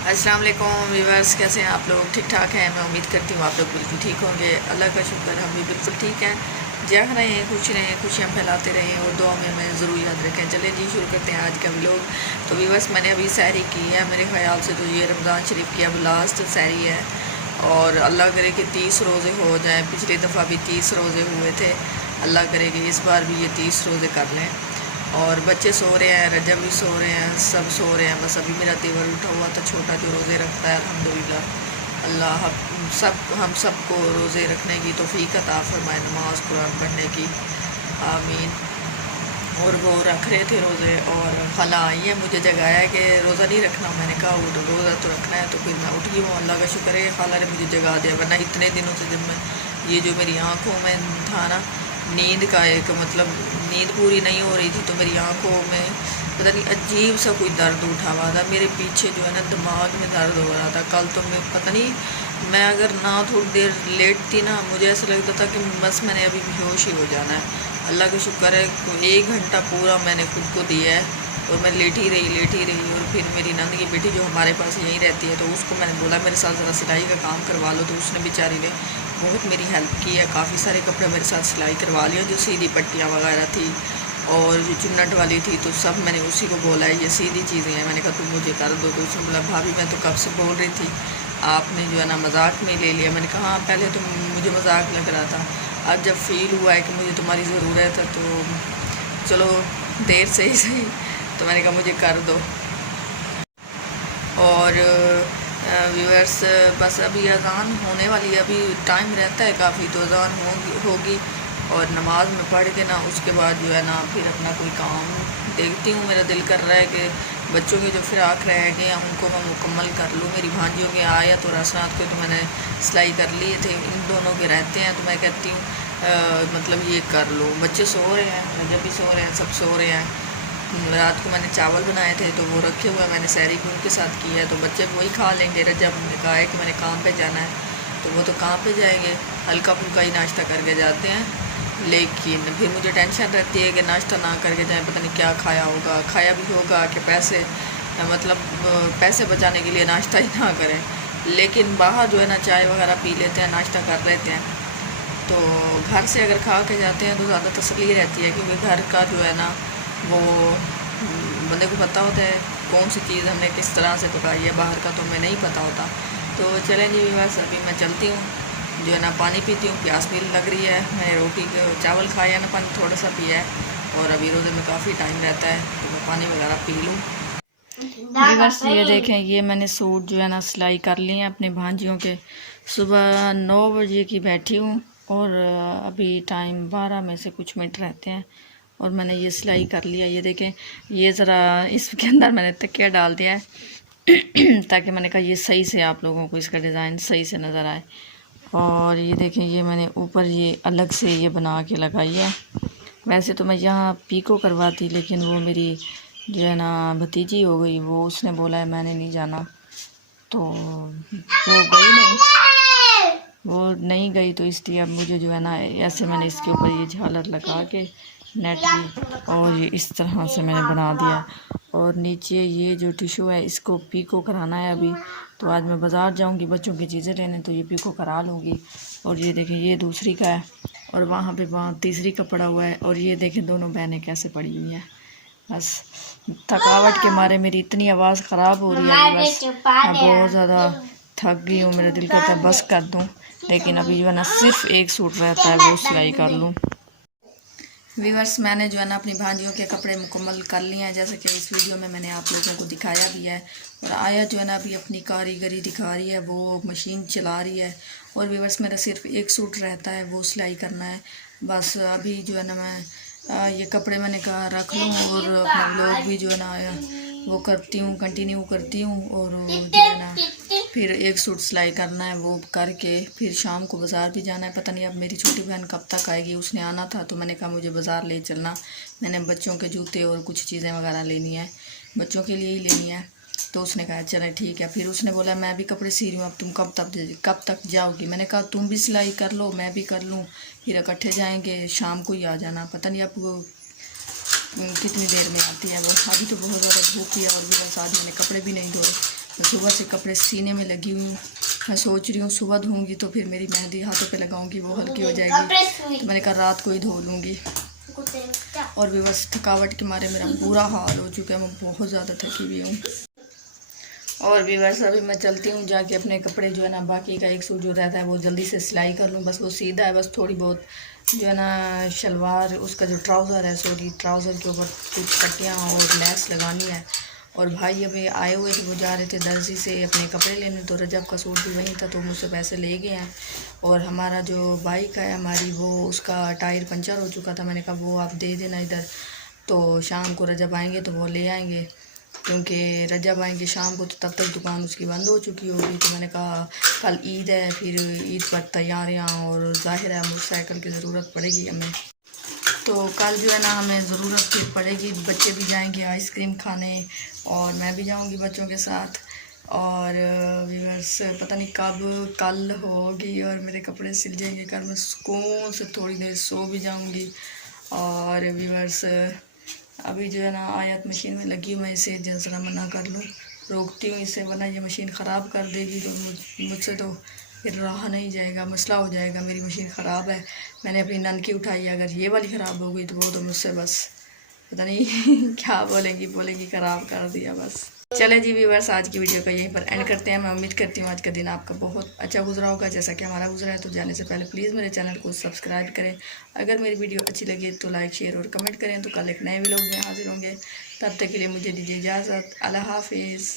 अस्सलाम वालेकुम व्यूअर्स, कैसे हैं आप लोग? ठीक ठाक हैं। मैं उम्मीद करती हूँ आप लोग बिल्कुल ठीक होंगे। अल्लाह का शुक्र, हम भी बिल्कुल ठीक हैं। जग रहें, खुश रहें, खुशियाँ फैलाते रहें और दुआ में ज़रूर याद रखें। चलें जी, शुरू करते हैं आज का व्लॉग। तो व्यूअर्स, मैंने अभी सैरी की है। मेरे ख्याल से तो ये रमज़ान शरीफ की अब लास्ट सैरी है और अल्लाह करे कि 30 रोज़े हो जाएँ। पिछली दफ़ा भी 30 रोज़े हुए थे। अल्लाह करे कि इस बार भी ये 30 रोज़े कर लें। और बच्चे सो रहे हैं, रजब भी सो रहे हैं, सब सो रहे हैं। बस अभी मेरा देवर उठा हुआ था छोटा, जो रोज़े रखता है। अल्हम्दुलिल्लाह अल्लाह हम सबको रोज़े रखने की तौफीक अता फरमाए, नमाज कुरान पढ़ने की, आमीन। और वो रख रहे थे रोज़े और खाला आई है, मुझे जगाया कि रोज़ा नहीं रखना। मैंने कहा उठ, रोज़ा तो रखना है। तो फिर मैं उठ गई हूँ। अल्लाह का शुक्र है खाला ने मुझे जगा दिया, वरना इतने दिनों से जब मैं ये जो मेरी आँखों में था ना, नींद का एक मतलब नींद पूरी नहीं हो रही थी, तो मेरी आँखों में पता नहीं अजीब सा कोई दर्द उठा हुआ था। मेरे पीछे जो है ना दिमाग में दर्द हो रहा था। कल तो मैं पता नहीं, मैं अगर ना थोड़ी देर लेटती ना, मुझे ऐसा लगता था कि बस मैंने अभी बेहोश ही हो जाना है। अल्लाह का शुक्र है, 1 घंटा पूरा मैंने खुद को दिया है और मैं लेटी रही। और फिर मेरी नंद की बेटी जो हमारे पास यहीं रहती है, तो उसको मैंने बोला मेरे साथ ज़रा सिलाई का काम करवा लो। तो उसने बेचारी ने बहुत मेरी हेल्प की है। काफ़ी सारे कपड़े मेरे साथ सिलाई करवा लिया, जो सीधी पट्टियाँ वगैरह थी और जो चुन्नट वाली थी, तो सब मैंने उसी को बोला है ये सीधी चीज़ें हैं। मैंने कहा तुम मुझे कर दो। तो उसने बोला भाभी मैं तो कब से बोल रही थी, आपने जो है ना मजाक में ले लिया। मैंने कहा हाँ, पहले तो मुझे मजाक लग रहा था, अब जब फील हुआ है कि मुझे तुम्हारी ज़रूरत है तो चलो देर से ही सही, तो मैंने कहा मुझे कर दो। और व्यूअर्स, बस अभी अज़ान होने वाली है, अभी टाइम रहता है काफ़ी, तो अज़ान होगी और नमाज में पढ़ के ना उसके बाद जो है ना फिर अपना कोई काम देखती हूँ। मेरा दिल कर रहा है कि बच्चों के जो फ़िराक रह गए हैं उनको मैं मुकम्मल कर लूँ। मेरी भांजियों के आयत और असनात को तो मैंने सिलाई कर लिए थे, इन दोनों के रहते हैं, तो मैं कहती हूँ मतलब ये कर लूँ। बच्चे सो रहे हैं, जब भी सो रहे हैं, सब सो रहे हैं। रात को मैंने चावल बनाए थे तो वो रखे हुए मैंने सैरी भी उनके साथ की है, तो बच्चे वही खा लेंगे। जब उन्होंने कहा है कि मैंने काम पे जाना है, तो वो तो काम पे जाएंगे, हल्का फुल्का ही नाश्ता करके जाते हैं। लेकिन फिर मुझे टेंशन रहती है कि नाश्ता ना करके जाएं, पता नहीं क्या खाया होगा, खाया भी होगा कि पैसे मतलब पैसे बचाने के लिए नाश्ता ही ना करें। लेकिन बाहर जो है ना चाय वगैरह पी लेते हैं, नाश्ता कर लेते हैं। तो घर से अगर खा के जाते हैं तो ज़्यादा तसल्ली रहती है, क्योंकि घर का जो है ना वो बंदे को पता होता है कौन सी चीज़ हमने किस तरह से पकाई है। बाहर का तो हमें नहीं पता होता। तो चलें जी, बस अभी मैं चलती हूँ, जो है ना पानी पीती हूँ, प्यास भी लग रही है। मैंने रोटी चावल खाया ना, पानी थोड़ा सा पिया है और अभी रोज़े में काफ़ी टाइम रहता है, तो मैं पानी वगैरह पी लूँ। बस ये देखें, ये मैंने सूट जो है ना सिलाई कर लिए हैं अपनी भांजियों के। सुबह 9 बजे की बैठी हूँ और अभी टाइम 12 में से कुछ मिनट रहते हैं और मैंने ये सिलाई कर लिया। ये देखें, ये ज़रा इसके अंदर मैंने तकिया डाल दिया है ताकि मैंने कहा ये सही से आप लोगों को इसका डिज़ाइन सही से नज़र आए। और ये देखें, ये मैंने ऊपर ये अलग से ये बना के लगाई है। वैसे तो मैं यहाँ पीको करवाती, लेकिन वो मेरी जो है ना भतीजी हो गई, वो उसने बोला है मैंने नहीं जाना, तो वो नहीं गई, तो इसलिए अब मुझे जो है ना ऐसे मैंने इसके ऊपर ये झालर लगा के नेट की और ये इस तरह से मैंने बना दिया। और नीचे ये जो टिशू है इसको पीको कराना है अभी, तो आज मैं बाज़ार जाऊंगी बच्चों की चीज़ें लेने, तो ये पीको करा लूँगी। और ये देखें, ये दूसरी का है और वहाँ तीसरी का पड़ा हुआ है। और ये देखें दोनों बहनें कैसे पड़ी हुई हैं। बस थकावट के मारे मेरी इतनी आवाज़ ख़राब हो रही है, बस मैं बहुत ज़्यादा थक गई हूँ। मेरा दिल करता है बस कर दूँ, लेकिन अभी जो है ना सिर्फ एक सूट रहता है, वो सिलाई कर लूँ। व्यूअर्स, मैंने जो है ना अपनी भांजियों के कपड़े मुकम्मल कर लिए हैं, जैसे कि इस वीडियो में मैंने आप लोगों को दिखाया भी है। और आया जो है ना अभी अपनी कारीगरी दिखा रही है, वो मशीन चला रही है। और व्यूअर्स, मेरा सिर्फ एक सूट रहता है, वो सिलाई करना है। बस अभी जो है ना मैं ये कपड़े मैंने कहा रख लूँ और अपना ब्लॉग भी जो है ना वो करती हूँ, कंटिन्यू करती हूँ। और जो है ना फिर एक सूट सिलाई करना है, वो करके फिर शाम को बाज़ार भी जाना है। पता नहीं अब मेरी छोटी बहन कब तक आएगी, उसने आना था, तो मैंने कहा मुझे बाज़ार ले चलना। मैंने बच्चों के जूते और कुछ चीज़ें वगैरह लेनी है, बच्चों के लिए ही लेनी है। तो उसने कहा चले ठीक है। फिर उसने बोला मैं भी कपड़े सी रही हूँ, अब तुम कब तक जाओगी? मैंने कहा तुम भी सिलाई कर लो, मैं भी कर लूँ, फिर इकट्ठे जाएंगे, शाम को ही आ जाना। पता नहीं अब वो कितनी देर में आती है। वो अभी तो बहुत ज़्यादा भूख है और भी बस आज मैंने कपड़े भी नहीं धोए, मैं सुबह से कपड़े सीने में लगी हुई हूँ। मैं सोच रही हूँ सुबह धोऊंगी तो फिर मेरी मेहंदी हाथों पे लगाऊंगी, वो हल्की हो जाएगी, तो मैंने कहा रात को ही धो लूँगी। और भी बस थकावट के मारे मेरा बुरा हाल हो चुका है, मैं बहुत ज़्यादा थकी हुई हूँ। और भी वैसे अभी मैं चलती हूँ जाके अपने कपड़े जो है ना, बाकी का एक सूट जो रहता है वो जल्दी से सिलाई कर लूँ, बस वो सीधा है, बस थोड़ी बहुत जो है ना शलवार, उसका जो ट्राउज़र है, सॉरी ट्राउज़र के ऊपर कुछ पट्टियाँ और लेस लगानी है। और भाई अभी आए हुए थे, वो जा रहे थे दर्जी से अपने कपड़े लेने, तो रजब का सूट भी वहीं था, तो मुझसे पैसे ले गए हैं। और हमारा जो बाइक है हमारी, वो उसका टायर पंचर हो चुका था, मैंने कहा वो आप दे देना इधर, तो शाम को रजब आएंगे तो वो ले आएंगे, क्योंकि रजब आएंगे शाम को तो तब तक दुकान उसकी बंद हो चुकी होगी। तो मैंने कहा कल ईद है, फिर ईद पर तैयारियां, और ज़ाहिर है मोटरसाइकिल की ज़रूरत पड़ेगी हमें, तो कल जो है ना हमें ज़रूरत फिर पड़ेगी। बच्चे भी जाएंगे आइसक्रीम खाने और मैं भी जाऊंगी बच्चों के साथ। और व्यूअर्स पता नहीं कब कल होगी और मेरे कपड़े सिल जाएंगे, कल मैं सुकून से थोड़ी देर सो भी जाऊंगी। और व्यूअर्स अभी जो है ना आयत मशीन में लगी हूँ, मैं इसे जरा मना कर लूँ, रोकती हूँ इसे, वरना ये मशीन ख़राब कर देगी, तो मुझसे तो फिर रहा नहीं जाएगा, मसला हो जाएगा। मेरी मशीन ख़राब है, मैंने अपनी ननकी उठाई, अगर ये वाली ख़राब हो गई तो वो तो मुझसे बस पता नहीं क्या बोलेगी ख़राब कर दिया बस। चले जी व्यूअर्स, आज की वीडियो का यहीं पर एंड करते हैं। मैं उम्मीद करती हूँ आज का दिन आपका बहुत अच्छा गुजरा होगा, जैसा कि हमारा गुजरा है। तो जाने से पहले प्लीज़ मेरे चैनल को सब्सक्राइब करें, अगर मेरी वीडियो अच्छी लगे तो लाइक शेयर और कमेंट करें। तो कल एक नए व्लॉग में हाजिर होंगे, तब तक के लिए मुझे दीजिए इजाज़त। अल्लाह हाफिज़।